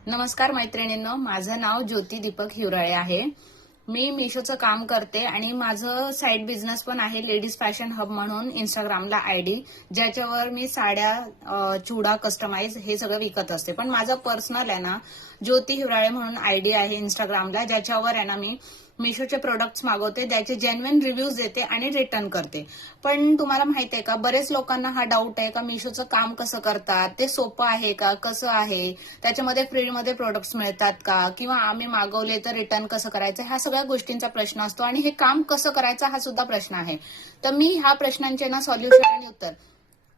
नमस्कार मैत्रिणींनो, माझं नाव ज्योती दीपक हिवराळे आहे. मी मिशोचं काम करते आणि माझं साईड बिझनेस पण आहे लेडीज फॅशन हब म्हणून इंस्टाग्रामला आयडी, ज्याच्यावर मी साड्या, चुडा कस्टमाइज हे सगळं विकत असते. पण माझं पर्सनल आहे ना, ज्योती हिवराळे म्हणून आयडी आहे इंस्टाग्रामला, ज्याच्यावर आहे ना मी मिशोचे प्रोडक्ट्स मागवते, त्याचे जेन्युइन रिव्ह्यूज देते आणि रिटर्न करते. पण तुम्हाला माहित आहे का, बरेच लोकांना हा डाऊट आहे का मिशोचं काम कसं करतात, ते सोपं आहे का, कसं आहे, त्याच्यामध्ये फ्रीमध्ये प्रोडक्ट्स मिळतात का, किंवा आम्ही मागवले तर रिटर्न कसं करायचं, ह्या सगळ्या गोष्टींचा प्रश्न असतो आणि हे काम कसं करायचं हा सुद्धा प्रश्न आहे. तर मी ह्या प्रश्नांचे ना सॉल्युशन आणि उत्तर,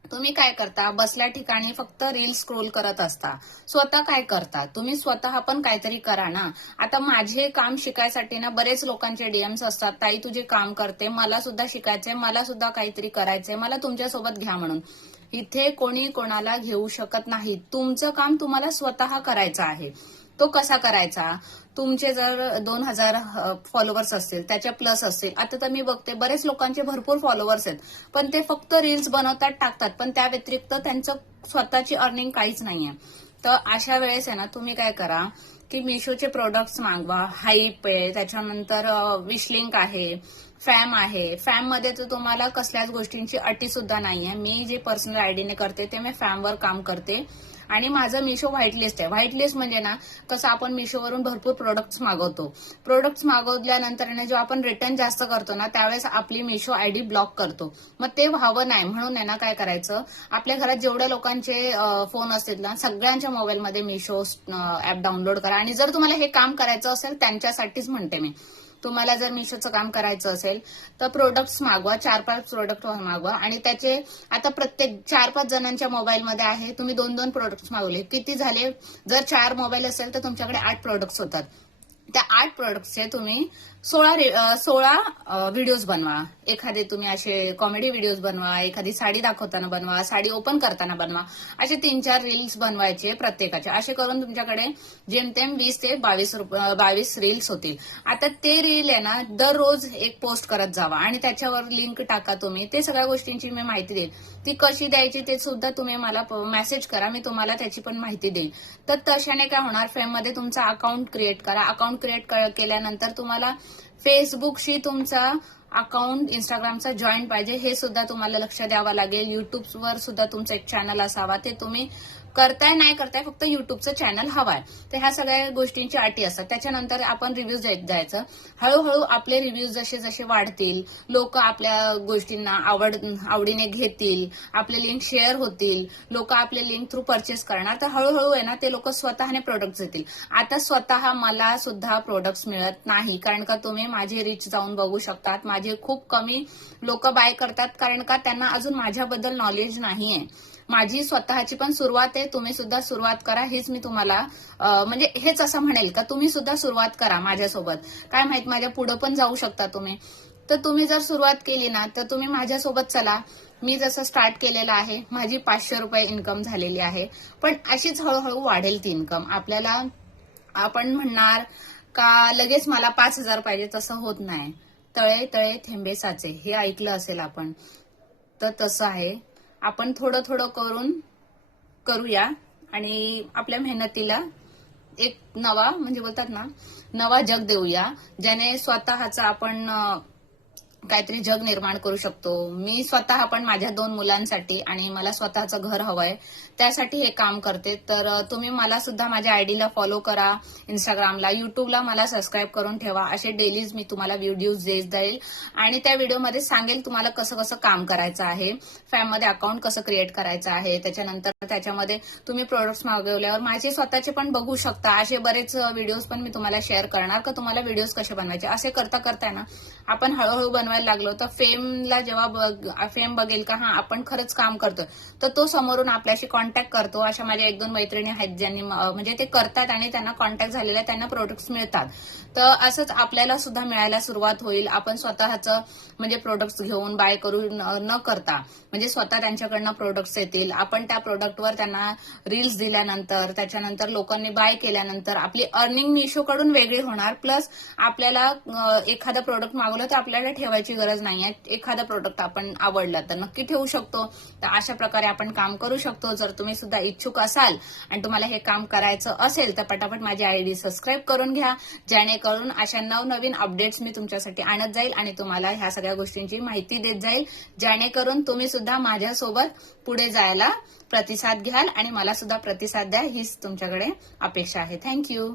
तुम्ही काय करता, बसल्या ठिकाणी फक्त रील स्क्रोल करत असता, स्वतः काय करता, तुम्ही स्वतः पण काहीतरी करा ना. आता माझे काम शिकायसाठी ना बरेच लोकांचे डीएम्स असतात, ताई तुझे काम करते, मला सुद्धा शिकायचंय, मला सुद्धा काहीतरी करायचंय, मला तुमच्यासोबत घ्या म्हणून. इथे कोणी कोणाला घेऊ शकत नाही. तुमचं काम तुम्हाला स्वतः करायचं आहे. तो कसा करायचा, तुमचे जर 2000 फॉलोअर्स असतील, त्याच्या प्लस असतील, आता तर मी बघते बरेच लोकांचे भरपूर फॉलोअर्स आहेत, पण ते फक्त रील्स बनवतात, टाकतात, पण त्या व्यतिरिक्त त्यांचं स्वतःची अर्निंग काहीच नाहीये. तर अशा वेळेस आहे ना, तुम्ही काय करा की मिशोचे प्रोडक्ट्स मागवा. हाईप आहे, त्याच्यानंतर विशलिंक आहे, फॅम आहे. फॅम मध्ये तर तुम्हाला कसल्याच गोष्टींची अटी सुद्धा नाहीये. मी जे पर्सनल आयडीने करते ते मी फॅमवर काम करते आणि माझं मिशो व्हाईट लिस्ट आहे. व्हाईट लिस्ट म्हणजे ना, कसं आपण मिशोवरून भरपूर प्रोडक्ट्स मागवतो. प्रोडक्ट्स मागवल्यानंतर जेव्हा आपण रिटर्न जास्त करतो ना, त्यावेळेस आपली मिशो आयडी ब्लॉक करतो. मग ते व्हावं नाही म्हणून आहे ना, काय करायचं, आपल्या घरात जेवढ्या लोकांचे फोन असतील ना, सगळ्यांच्या मोबाईलमध्ये मिशो ऍप डाउनलोड करा. आणि जर तुम्हाला हे काम करायचं असेल, त्यांच्यासाठीच म्हणते मी, तुम्हाला जर मिशोचं काम करायचं असेल तर प्रोडक्ट्स मागवा, 4-5 प्रोडक्ट मागवा आणि त्याचे आता प्रत्येक 4-5 जणांच्या मोबाईलमध्ये आहे, तुम्ही 2-2 प्रोडक्ट्स मागवले, किती झाले, जर 4 मोबाईल असेल तर तुमच्याकडे 8 प्रोडक्ट्स होतात. त्या 8 प्रोडक्ट्सचे तुम्ही 16 व्हिडिओज बनवा. एखादे तुम्ही असे कॉमेडी व्हिडिओज बनवा, एखादी साडी दाखवताना बनवा, साडी ओपन करताना बनवा, असे 3-4 रील्स बनवायचे प्रत्येकाचे. असे करून तुमच्याकडे जेमतेम 20 ते 22 रील्स होतील. आता ते रील आहे ना, दररोज एक पोस्ट करत जावा आणि त्याच्यावर लिंक टाका तुम्ही. ते सगळ्या गोष्टींची मी माहिती देईल. ती कशी द्यायची ते सुद्धा तुम्ही मला मेसेज करा, मी तुम्हाला त्याची पण माहिती देईल. तर तशाने काय होणार, फेममध्ये तुमचा अकाउंट क्रिएट करा. अकाउंट क्रिएट केल्यानंतर तुम्हाला फेसबुकशी तुमचा अकाउंट इंस्टाग्रामचा जॉईन पाहिजे, हे सुद्धा तुम्हाला लक्ष द्यावं लागेल. युट्यूबवर सुद्धा तुमचं एक चॅनल असावा. ते तुम्ही करताय नाही करताय, फक्त युट्यूबचं चॅनल हवाय. तर ह्या सगळ्या गोष्टींची अटी असतात. त्याच्यानंतर आपण रिव्ह्यूज देत जायचं. हळूहळू आपले रिव्ह्यूज जसे जसे वाढतील, लोक आपल्या गोष्टींना आवडीने घेतील, आपले लिंक शेअर होतील, लोक आपले लिंक थ्रू परचेस करणार, तर हळूहळू आहे ना ते लोक स्वतःने प्रोडक्ट्स देतील. आता स्वतः मला सुद्धा प्रोडक्ट्स मिळत नाही, कारण का तुम्ही माझे रीच जाऊन बघू शकतात. माझे खूप कमी लोक बाय करतात, कारण का त्यांना अजून माझ्याबद्दल नॉलेज नाहीये. माझी स्वतःची पण सुरुवात आहे, तुम्ही सुद्धा सुरुवात करा. हेच मी तुम्हाला म्हणजे हेच असं म्हणेल का तुम्ही सुद्धा सुरुवात करा माझ्यासोबत. काय माहित, माझ्या पुढे पण जाऊ शकता तुम्ही. तर तुम्ही जर सुरुवात केली ना, तर तुम्ही माझ्यासोबत चला. मी जसं स्टार्ट केलेलं आहे, माझी 500 रुपये इन्कम झालेली आहे, पण अशीच हळूहळू वाढेल ती इन्कम. आपल्याला आपण म्हणणार का लगेच मला 5,000 पाहिजे, तसं होत नाही. तळे तळे थेंबे साचे, हे ऐकलं असेल आपण. तर तसं आहे, आपण थोडं थोडं करून करूया आणि आपल्या मेहनतीला एक नवा, म्हणजे बोलतात ना, नवा जग देऊया, ज्याने स्वतःचा आपण काहीतरी जग निर्माण करू शकतो. मी स्वतः पण माझ्या 2 मुलांसाठी आणि मला स्वतःचं घर हवंय, त्यासाठी हे काम करते. तर तुम्ही मला सुद्धा माझ्या आयडीला फॉलो करा, इंस्टाग्रामला, युट्यूबला मला सबस्क्राईब करून ठेवा. असे डेलीज मी तुम्हाला व्हिडिओज देत जाईल आणि त्या व्हिडिओमध्ये सांगेल तुम्हाला कसं कसं काम करायचं आहे, फॅममध्ये अकाउंट कसं क्रिएट करायचं आहे. त्याच्यानंतर त्याच्यामध्ये तुम्ही प्रोडक्ट्स मागवल्यावर माझे स्वतःचे पण बघू शकता. असे बरेच व्हिडिओज पण मी तुम्हाला शेअर करणार का तुम्हाला व्हिडिओज कसे बनवायचे. असे करता करता ना आपण हळूहळू बनवायला लागलो तर फेमला जेव्हा फेम बघेल का हा आपण खरंच काम करतो, तर तो समोरून आपल्याशी कॉन्टॅक्ट करतो. अशा माझ्या 1-2 मैत्रिणी आहेत ज्यांनी म्हणजे ते करतात आणि त्यांना कॉन्टॅक्ट झालेला, त्यांना प्रोडक्ट्स मिळतात. तर असंच आपल्याला सुद्धा मिळायला सुरुवात होईल. आपण स्वतःचं म्हणजे प्रोडक्ट्स घेऊन बाय करू न करता, म्हणजे स्वतः त्यांच्याकडनं प्रोडक्ट्स येतील, आपण त्या प्रोडक्टवर त्यांना रील्स दिल्यानंतर, त्याच्यानंतर लोकांनी बाय केल्यानंतर आपली अर्निंग मिशोकडून वेगळी होणार. प्लस आपल्याला एखादा प्रोडक्ट मागवलं तर आपल्याला ठेवायची ठेवायची गरज नाहीये. एखादा प्रोडक्ट आपण आवडला तर नक्की ठेवू शकतो. तर अशा प्रकारे आपण काम करू शकतो. जर तुम्ही सुद्धा इच्छुक असाल आणि तुम्हाला हे काम करायचं असेल तर पटापट माझी आयडी सबस्क्राईब करून घ्या, जेणेकरून अशा नवनवीन अपडेट्स मी तुमच्यासाठी आणत जाईल आणि तुम्हाला ह्या सगळ्या गोष्टींची माहिती देत जाईल, जेणेकरून तुम्ही सुद्धा माझ्यासोबत पुढे जायला प्रतिसाद घ्याल आणि मला सुद्धा प्रतिसाद द्या, हीच तुमच्याकडे अपेक्षा आहे. थँक्यू.